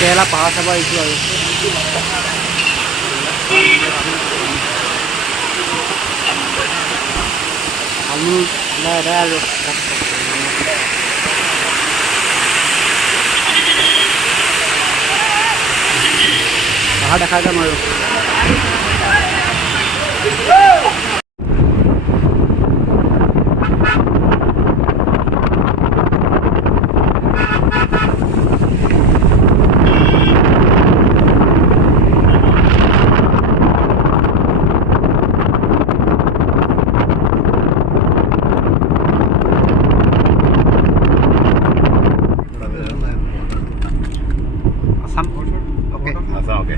കേരള പാസമായിട്ടു അത് Kamu ada loh. Ada kagak malu. Oke.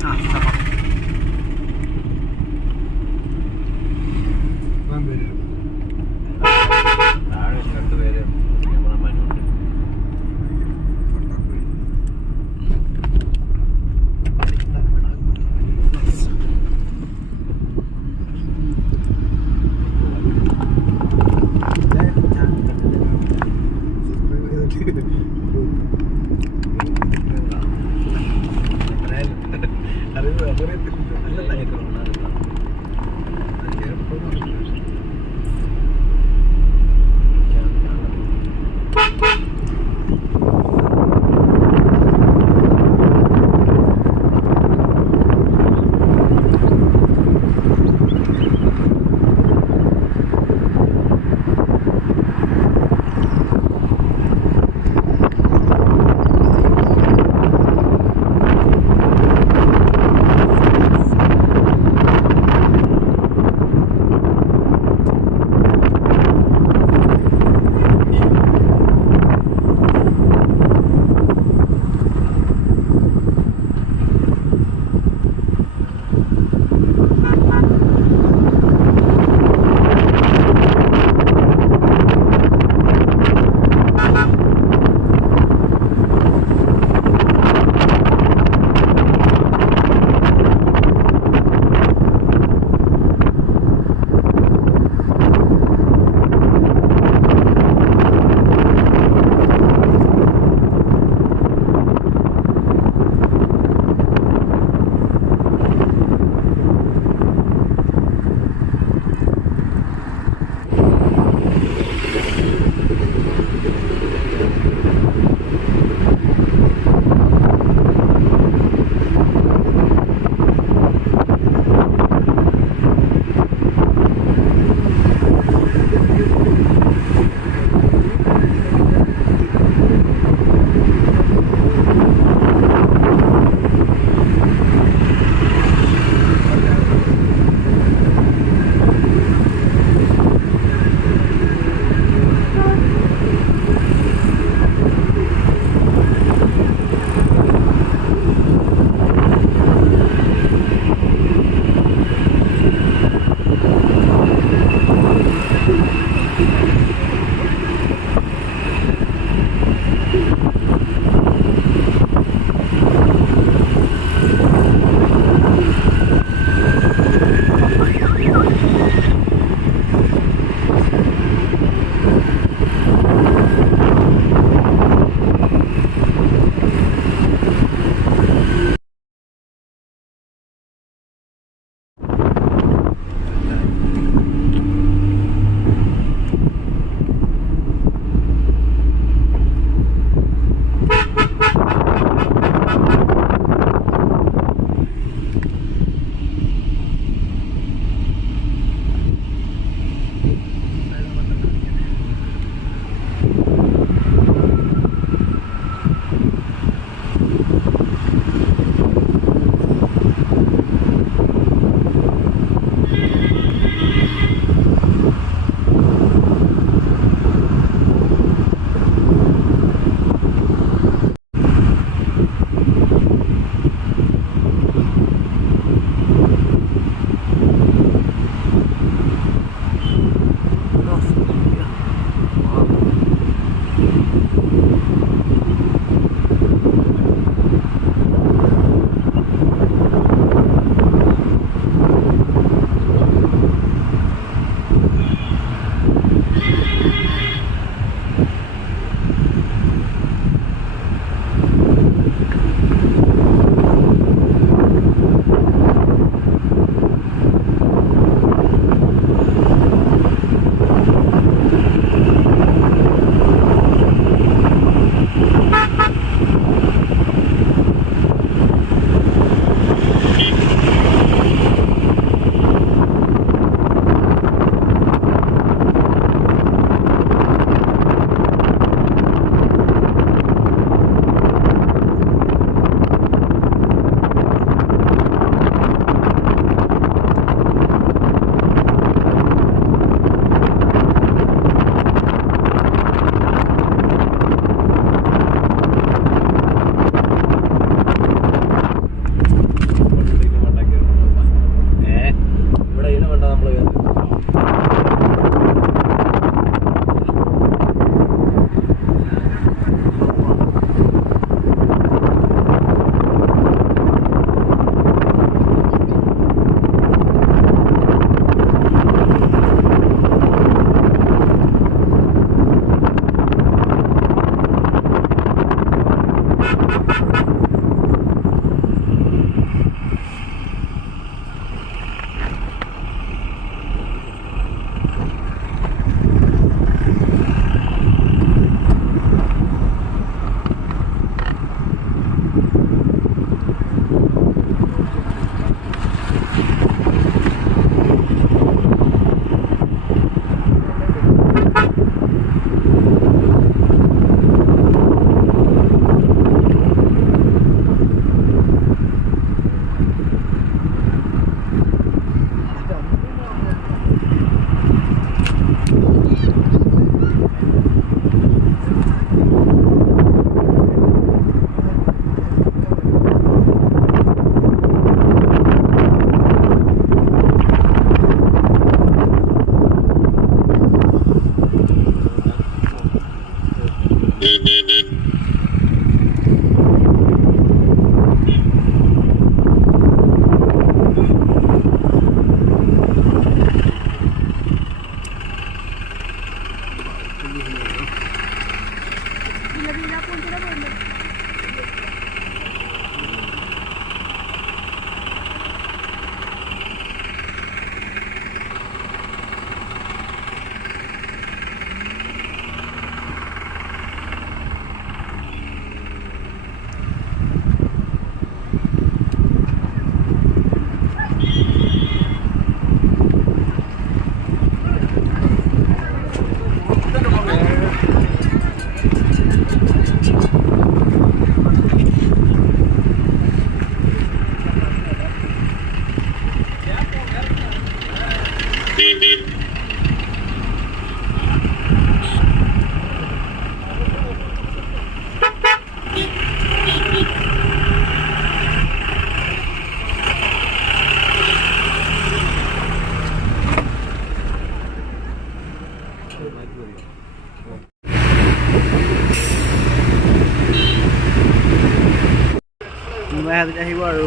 হাতত আহিব আৰু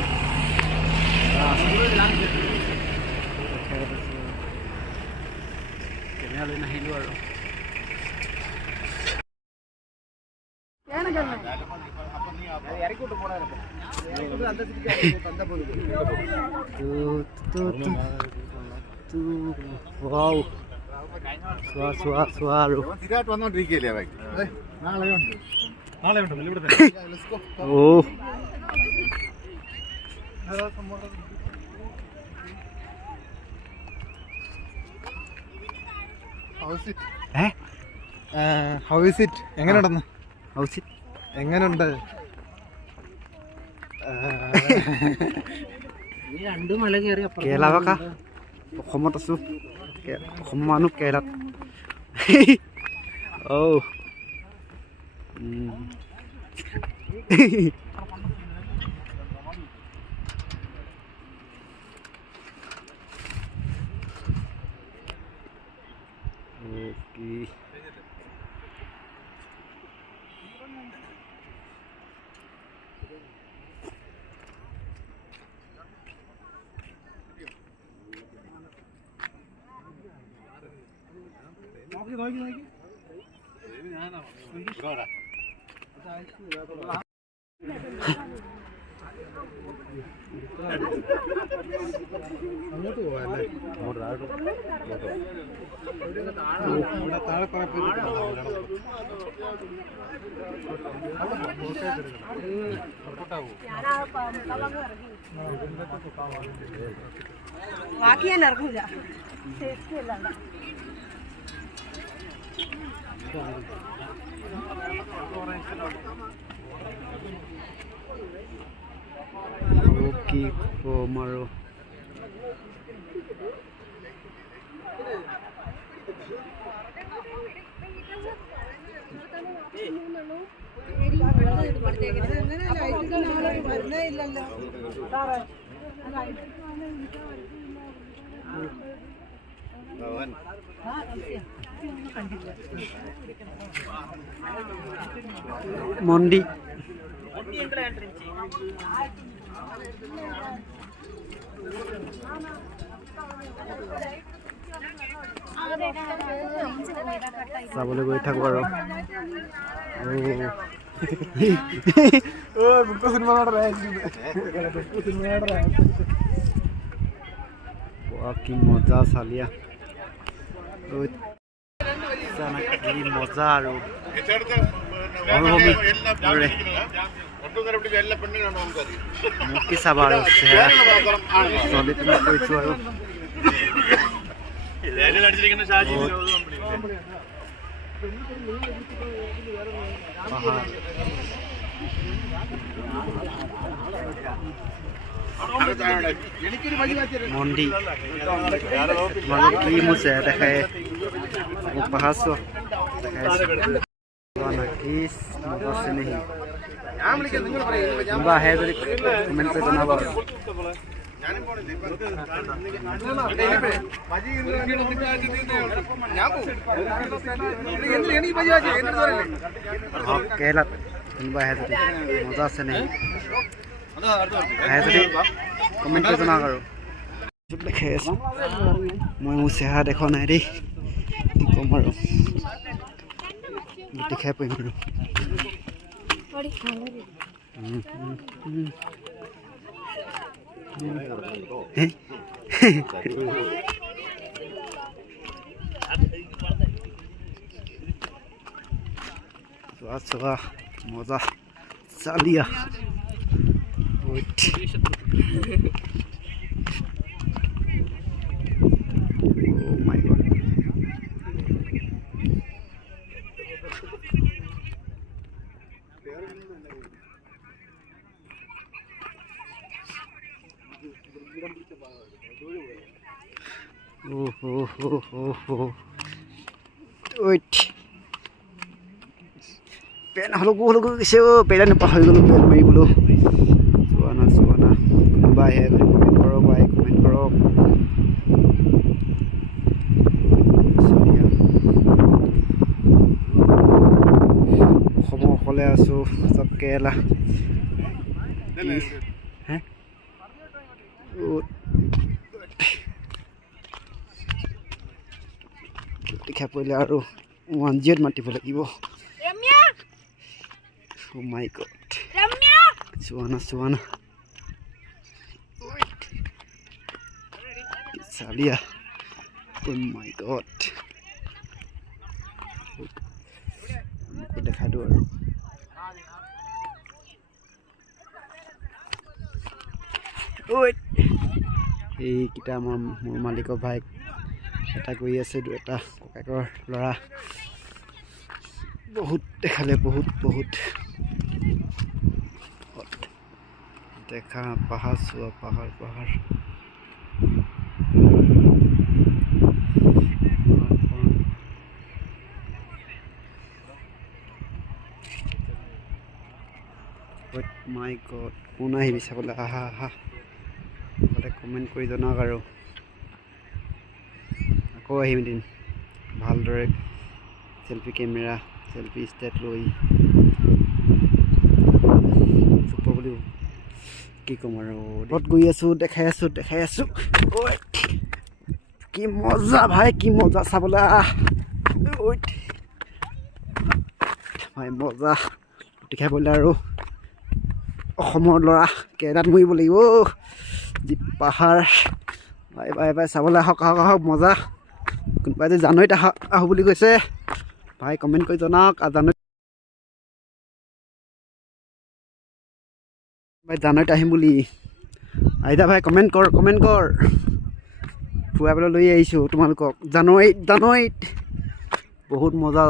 কেমেৰা লৈ নাহিলোঁ আৰু চোৱা আৰু എങ്ങനെയുണ്ടെന്ന് ഹൗസിറ്റ് എങ്ങനെയുണ്ട് কেৰেলা অসমত আছোঁ অসমৰ মানুহ কেৰেলাত അങ്ങോട്ട് പോവാല്ലേ താഴെ കുറെ ബാക്കി ഞാൻ ഇറങ്ങൂല কি কম আৰু മണ്ടി চাবলৈ গৈ থাকোঁ আৰু কি মজা চালিয়া কি মজা আৰু মোক কি চাবা আৰু চলি পিনে কৈছো আৰু মন্দি তোমালোক কি মুছে দেখাই মোক পাহাৰছো আহে যদি কমেণ্ট কৰি জনাব কেৰেলাত কোনোবা আহে যদি মজা আছে নেকি আহে যদি কমেণ্ট কৰি জনাওক আৰু দেখাই আছো মই মোৰ চেহেৰা দেখা নাই দেই কি ক'ম আৰু দেখাই পাৰিম আৰু চোৱা মজা চালিয়া পেন হলকো গৈছে পেন পাহৰি গ'লো পেন মাৰিবলৈ চোৱা না কোনোবা আহে যদি কমেণ্ট কৰক কমেণ্ট কৰক অসমৰ অকলে আছোঁ চব কেৰেলা হে দেখা পৰিলে আৰু 1G মাতিব লাগিব Oh my god. Suana. Salia. Oh my god. Aku দেখা do আৰু এই কিটা মোৰ মালিকৰ ভাইক এটা গৈ আছে এটা ককাকৰ ল'ৰা বহুত দেখালে বহুত দেখা পাহাৰ চোৱা পাহাৰ মাই গড কোন আহিবি চাবলৈ আহা বোলে কমেণ্ট কৰি জনাওক আৰু আকৌ আহিম এদিন ভালদৰে চেল্ফি কেমেৰা চেল্ফি ষ্টেট লৈ চুপাৰ বুলি কি ক'ম আৰু ক'ত গৈ আছোঁ দেখাই আছোঁ কি মজা ভাই কি মজা চাবলৈ ভাই মজা দেখাই পৰিলে আৰু অসমৰ ল'ৰা কেৰেলাত মৰিব লাগিব যি পাহাৰ ভাই চাবলৈ আহক মজা কোনোবাই যে জানুৱাৰীত আহোঁ বুলি কৈছে ভাই কমেণ্ট কৰি জনাওক জানুৱাৰীত আহিম বুলি আহিদা ভাই কমেণ্ট কৰ ফুৰাবলৈ লৈ আহিছোঁ তোমালোকক জানুৱাৰীত বহুত মজা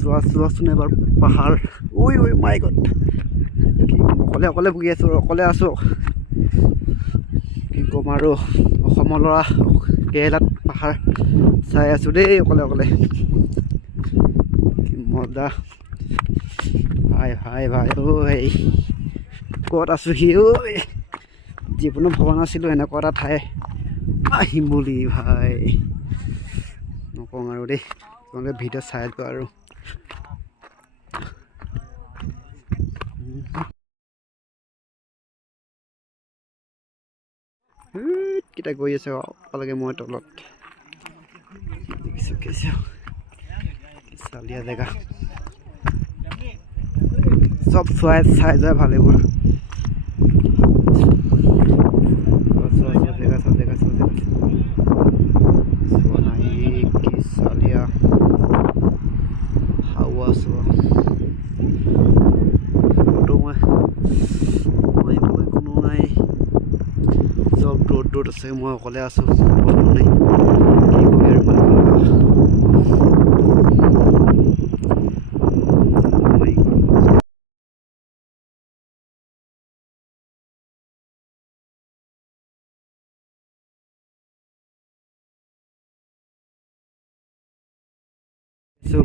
চোৱাচোন এবাৰ পাহাৰ ঐ মাই গড অকলে ভুগি আছোঁ অকলে আছোঁ কি ক'ম আৰু অসমৰ ল'ৰা কেৰেলাত পাহাৰ চাই আছোঁ দেই অকলে কি মজা ভাই ক'ত আছোঁহি জীৱনত ভবা নাছিলোঁ এনেকুৱা এটা ঠাই আহিম বুলি ভাই নকওঁ আৰু দেই তোমালোকে ভিডিঅ' চাই লোৱা আৰু কেইটা গৈ আছে অকলেকে মই তলত দেখিছোঁ চালিয়া জেগা চব চাই যোৱা ভাল এইবোৰ চালিয়া হাৱা চোৱা ফটো মই কোনো নাই চব দূৰত আছে মই অকলে আছোঁ কোনো নাই কি কবি আৰু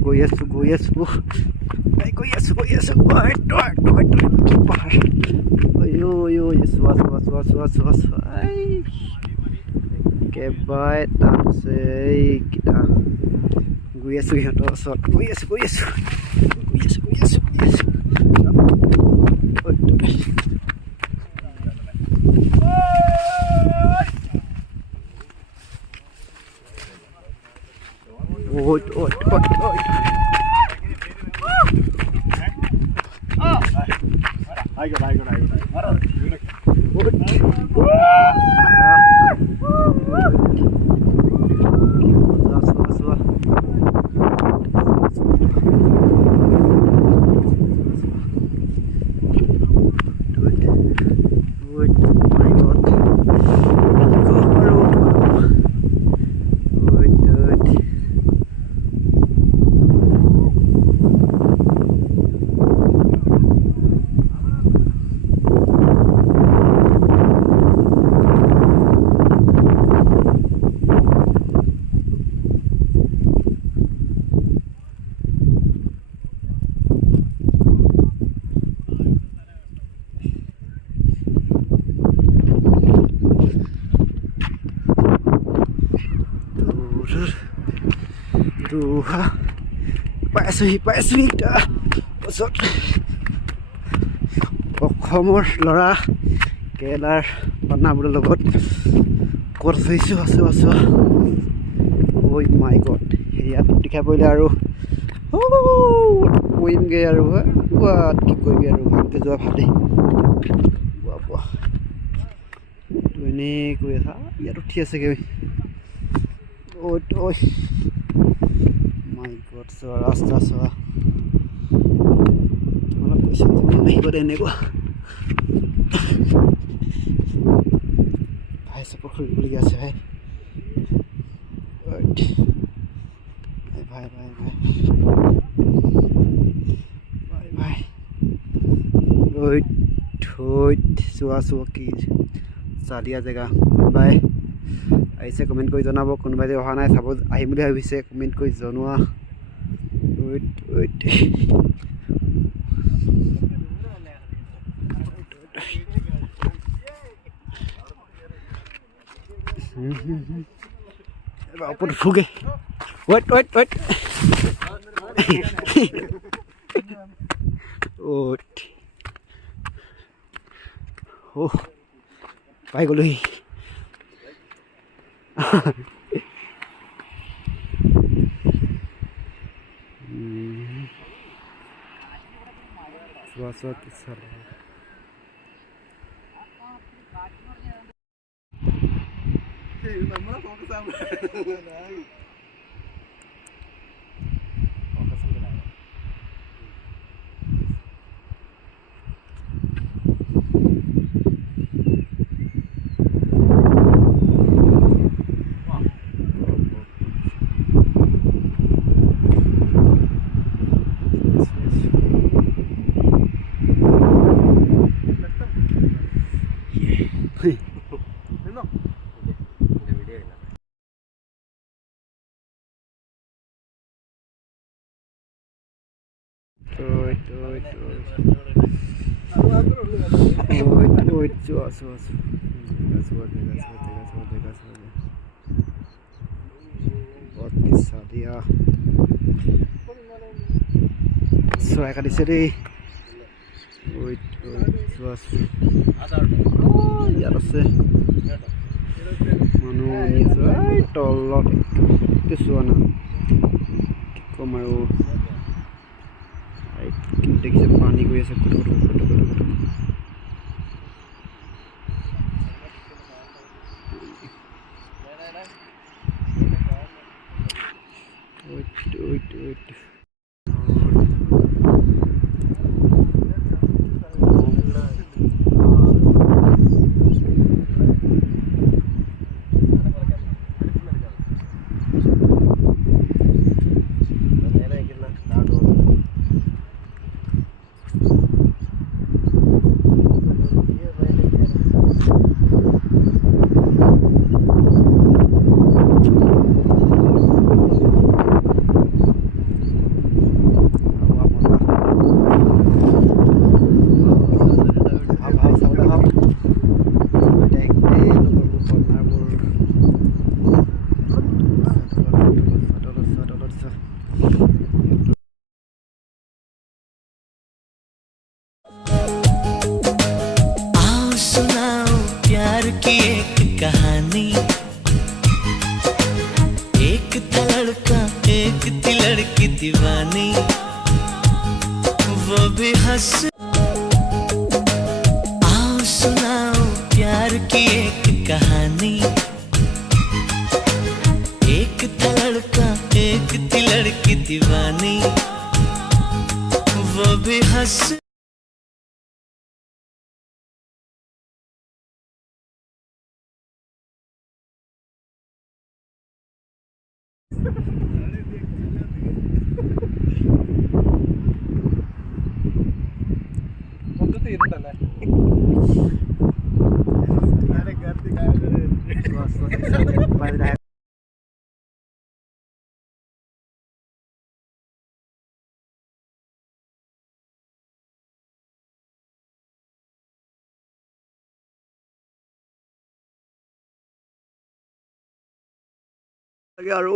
গৈ আছোঁ গৈ আছোঁ কি পাহাৰ চোৱা একেবাৰে তাত আছে এইকেইটা গৈ আছোঁ সিহঁতৰ ওচৰত গৈ আছোঁ পাইছোহি পাছত অসমৰ ল'ৰা কেৰেলাৰ বানাবোৰৰ লগত ক'ত থৈছোঁ ঐ মাই গড ইয়াত দেখা পৰিলে আৰু কৰিমগৈ আৰু কি কৰিবি আৰু ভালকৈ যোৱা ভালেই এনেই কৈ আছা ইয়াত উঠি আছেগৈ ঐ মাই গড চোৱা ৰাস্তা চোৱা তোমালোক কৈছোঁ আহিব এনেকুৱা ভাই চাপৰ্ট কৰিবলগীয়া আছে ভাই চোৱা কি চালিয়া জেগা বাই আহিছে কমেণ্ট কৰি জনাব কোনোবাই যে অহা নাই চাব আহিম বুলি ভাবিছে কমেণ্ট কৰি জনোৱা ওপৰত ফুগে ৱেট পাই গ'লোহি চোৱা কি চালে চৰাই কাটিছে দেই ইয়াত আছে মানুহ তলত চোৱা না কি ক'ম আৰু দেখিছে পানী গৈ আছে কুটু কুটু কুটু কুটু কুটু wait. की एक कहानी एक था लड़का एक थी लड़की दीवानी वो भी हंस आओ सुनाओ प्यार की एक कहानी एक था लड़का एक थी लड़की दीवानी वो भी हंस മൊത്തത്തിൽ ഇരുട്ടല്ലേ আৰু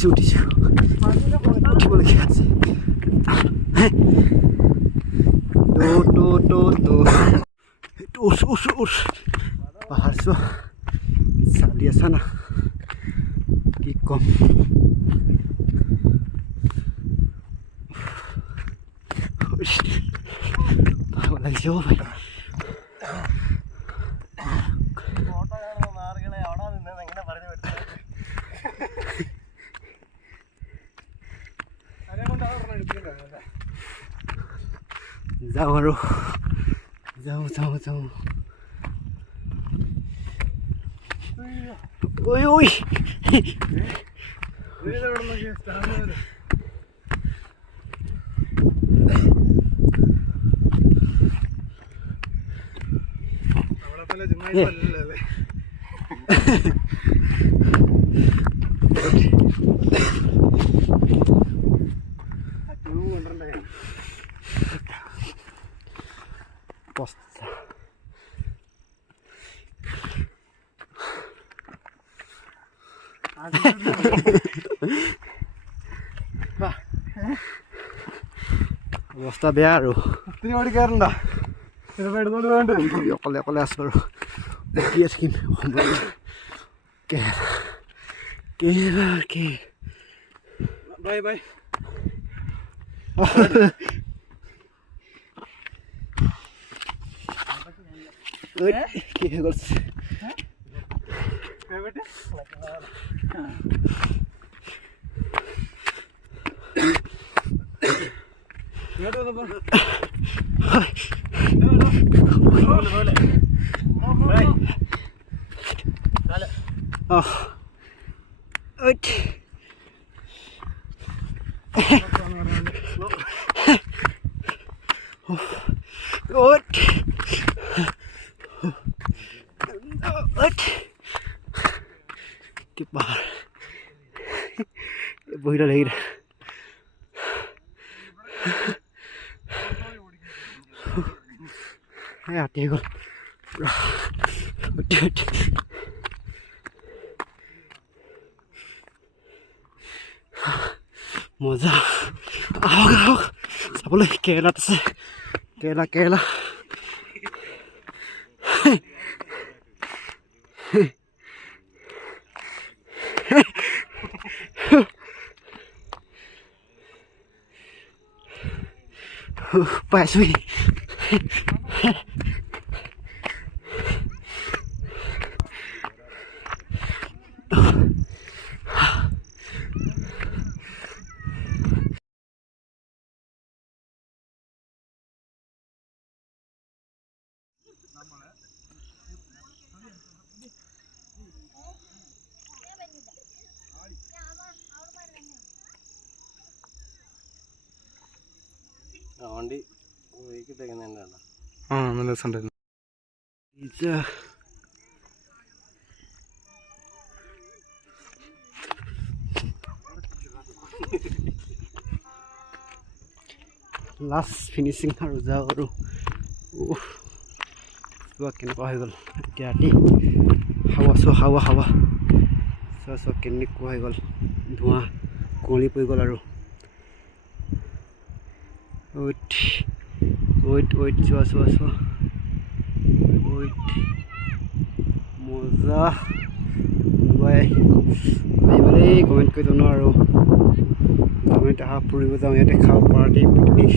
উঠিছোঁ উঠিবলগীয়া আছে পাহাৰ চোৱা চালি আছা না কি কম ভাগৰ লাগিছে অ' ভাই যাওঁ আৰু যাওঁ ঐ Posta. অৱস্থা বেয়া আৰু ഓടിക്കാറുണ്ടോ অকলে আছো আৰু কি থাকিম বাই বাই কি হৈ গ'ল cái bờ vui ra đây hay à tiêu মজা আহক চাবলৈ কেৰেলাত আছে কেৰেলা পাইছোহি വണ്ടി ഒഴുക്കിട്ടേക്കുന്നുണ്ടോ ആ നല്ല രസമുണ്ടായിരുന്നു. ഇത് লাষ্ট ফিনিচিং আৰু যাওঁ আৰু চোৱা কেনেকুৱা হৈ গ'ল এতিয়া ৰাতি হাৱা চোৱা কেনেকুৱা হৈ গ'ল ধোঁৱা কুঁৱলী পৰি গ'ল আৰু ৱেইট চোৱা ৱেইট মজা আহিবলে কমেণ্ট কৰি জনাওঁ আৰু কমেণ্ট আহা ফুৰিব যাওঁ ইয়াতে খাওঁ পাৰ্টি পিকনিক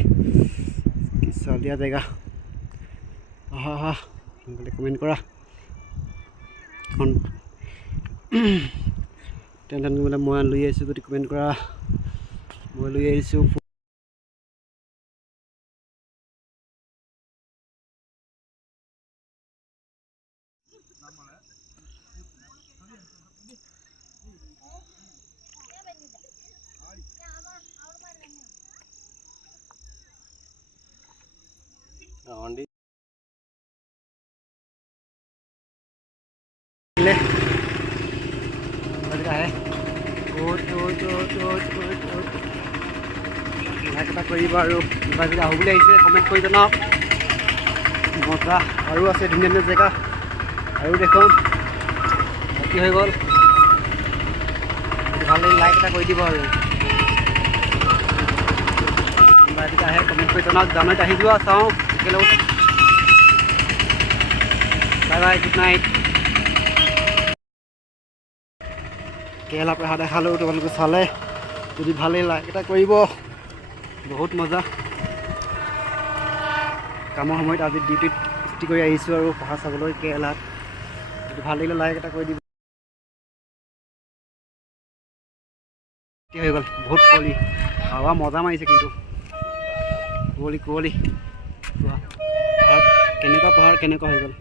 কি চালীয়া জেগা আহা সোনকালে কমেণ্ট কৰা এখন টেনশ্যন কৰিবলে মই লৈ আহিছোঁ যদি কমেণ্ট কৰা মই লৈ আহিছোঁ വണ്ടി লাইক এটা কৰিব আৰু কিবা যদি আহোঁ বুলি আহিছে কমেণ্ট কৰি জনাওক মজা আৰু আছে ধুনীয়া জেগা আৰু দেখোন কি হৈ গ'ল ভাল লাগিলে লাইক এটা কৰি দিব আৰু কিবা যদি আহে কমেণ্ট কৰি জনাওক জানুৱাৰীত আহি যোৱা চাওঁ একেলগে বাই গুড নাইট কেৰেলা পেহা দেখালেও তোমালোকে চালে যদি ভালেই লাইক এটা কৰিব বহুত মজা কামৰ সময়ত আজি ডিউটিত ছুটি কৰি আহিছোঁ আৰু পাহাৰ চাবলৈ কেৰেলাত যদি ভাল লাগিলে লাইক এটা কৰি দিব হৈ গ'ল বহুত কুঁৱলী হাৱা মজা মাৰিছে কিন্তু কুঁৱলী কেনেকুৱা পাহাৰ কেনেকুৱা হৈ গ'ল